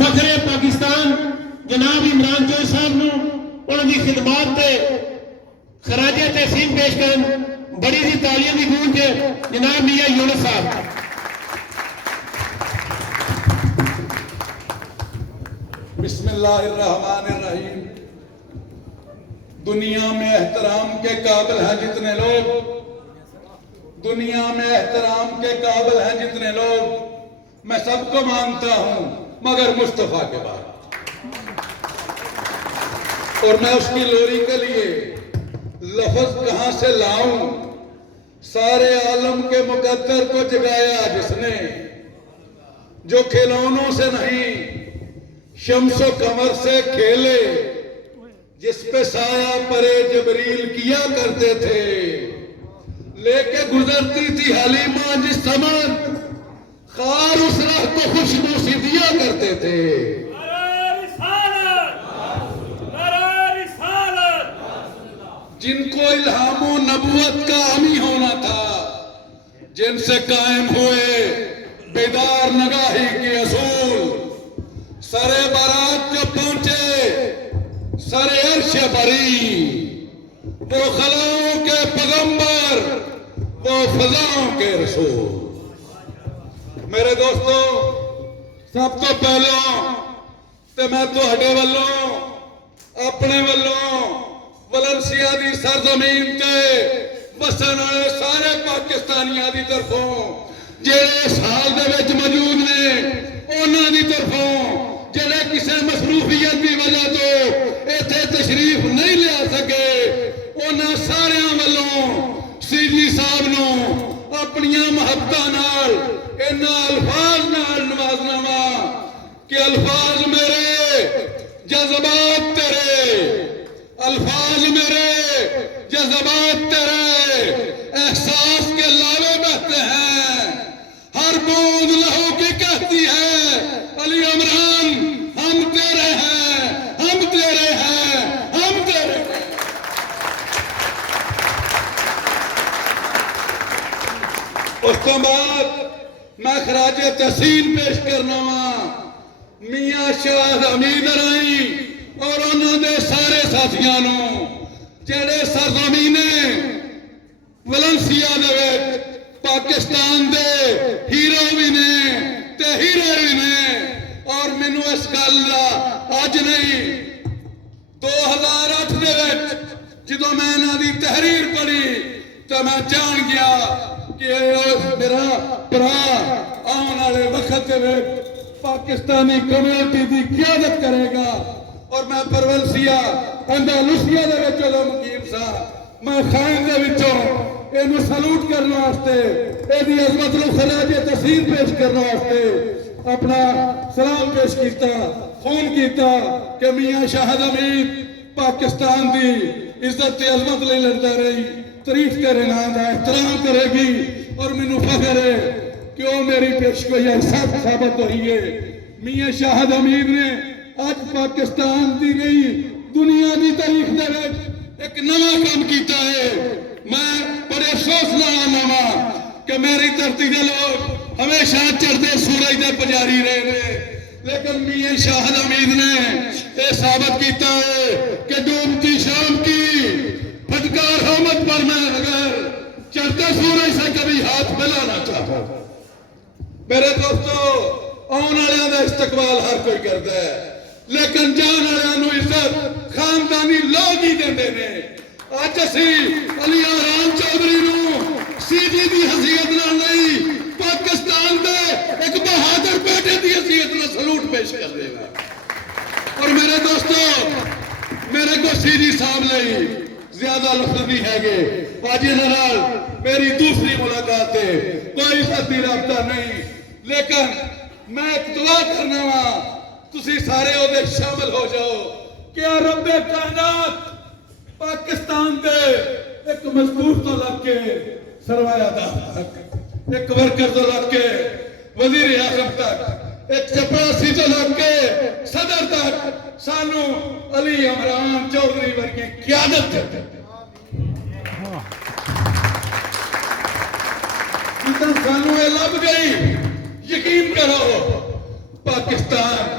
فخر پاکستان جناب عمران چوہدری صاحب نو انہوں کی خدمات تے خراج تحسین پیش کرن بڑی سی تالیاں دی گونج جناب میاں یونس صاحب. بسم اللہ الرحمن الرحیم. دنیا میں احترام کے قابل ہیں جتنے لوگ، دنیا میں احترام کے قابل ہیں جتنے لوگ، میں سب کو مانتا ہوں مگر مصطفیٰ کے بعد. اور میں اس کی لوری کے لیے لفظ کہاں سے لاؤں؟ سارے عالم کے مقدر کو جگایا جس نے، جو کھلونوں سے نہیں شمس و قمر سے کھیلے، جس پہ سایہ پرے جبریل کیا کرتے تھے، لے کے گزرتی تھی حلیمہ جس سمت، خار اس راہ کو خوشبو سی دیا کرتے تھے. جن کو الہام و نبوت کا حامی ہونا تھا، جن سے قائم ہوئے بیدار نگاہی کے اصول، سر برات جو پہنچے سر عرش بری، وہ خلاؤں کے پیغمبر، وہ فضاؤں کے رسول. میرے دوستو، سب تو پہلے تے میں تہاڈے والوں اپنے والوں ولنسیا دی سرزمین تے بسن والے سارے پاکستانیاں دی طرفوں جڑے اس حال دے وچ موجود نے، انہاں دی طرفوں جڑے کسے مصروفیت دی وجہ تو ایتھے تشریف نہیں لے آ سکے، انہاں ساریاں والوں سیدھی صاحب نو اپنیاں محبتاں نال انہاں الفاظ نال نوازنا وا کہ الفاظ میرے جذبات تیرے، الفاظ میرے جذبات تیرے، احساس کے لاوے بہتے ہیں، ہر بوند لہو کی کہتی ہے علی عمران ہم تیرے ہیں، ہم تیرے ہیں، ہم تیرے ہیں. اس کے بعد میں خراج تحسین پیش کرنا وا میاں شاہد حمید رائی اور انہوں نے سارے ساتھیاں نو جڑے سرزمین ولنسیا دے وچ پاکستان دے ہیرو بھی نے تے ہیروئن نے. اور مینوں اس گل دا اج نہیں 2008 دے وچ جدوں میں انہاں دی تحریر پڑھی تے میں جان گیا کہ میرا بھرا آن والے وقت دے وچ پاکستانی کمیونٹی دی قیادت کرے گا. اور میں پرولسیا اندالوسیا دے وچ جو مقیم سا، میں خائن دے وچوں اینو سلوٹ کرنے واسطے، ایدی عظمت نو خراج تحسین پیش کرنے واسطے اپنا سلام پیش کیتا، فون کیتا کہ میاں شاہد حمید پاکستان دی عزت تے عظمت لئی لڑتا رہی، تعریف کرے نا دا احترام کرے گی. اور مینوں فخر ہے کہ وہ میری پیشگوئی سچ ثابت ہوئی ہے. میاں شاہد حمید نے آج پاکستان دی نہیں دنیا دی تاریخ دے وچ ایک نواں کام کیتا ہے. میں بڑے افسوس نال آنا کہ میری دھرتی دے لوگ ہمیشہ چڑھتے سورج دے پجاری رہے نے، لیکن میاں شاہد حمید نے یہ ثابت کیتا ہے کہ ڈوبتی شام کی پھٹکار حکومت پر میں اگر چڑھتے سورج سے کبھی ہاتھ ملانا چاہتا. میرے دوستو، آن والوں کا استقبال ہر کوئی کرتا ہے، لیکن جان والوں عزت خاندانی لوگ ہی دیندے نے. اج اسی علی عمران چودھری نو سی جی دی حیثیت نال نہیں، پاکستان دے ایک بہادر بیٹے دی حیثیت نال سلوٹ پیش کر دے گا. اور میرے دوستو، میرے کو سی جی صاحب لئی زیادہ لفظ نہیں ہے گے. آج انہاں میری دوسری ملاقات ہے، کوئی ذاتی رابطہ نہیں، لیکن میں ایک دعا کرنا وا تسی سارے وہ شامل ہو جاؤ کہ رب کائنات پاکستان دے ایک مزدور تو لگ کے سرمایہ دار تک، ایک ورکر تو لگ کے وزیر اعظم تک، ایک چپراسی تو لگ کے صدر تک سانو علی عمران چودھری ورگی قیادت دے. سانو یہ لب گئی. یقین کرو پاکستان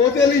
ਉਹਦੇ ਲਈ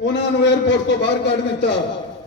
ਉਹਨਾਂ ਨੂੰ 에어ਪੋਰਟ ਤੋਂ ਬਾਹਰ ਕੱਢ ਦਿੱਤਾ,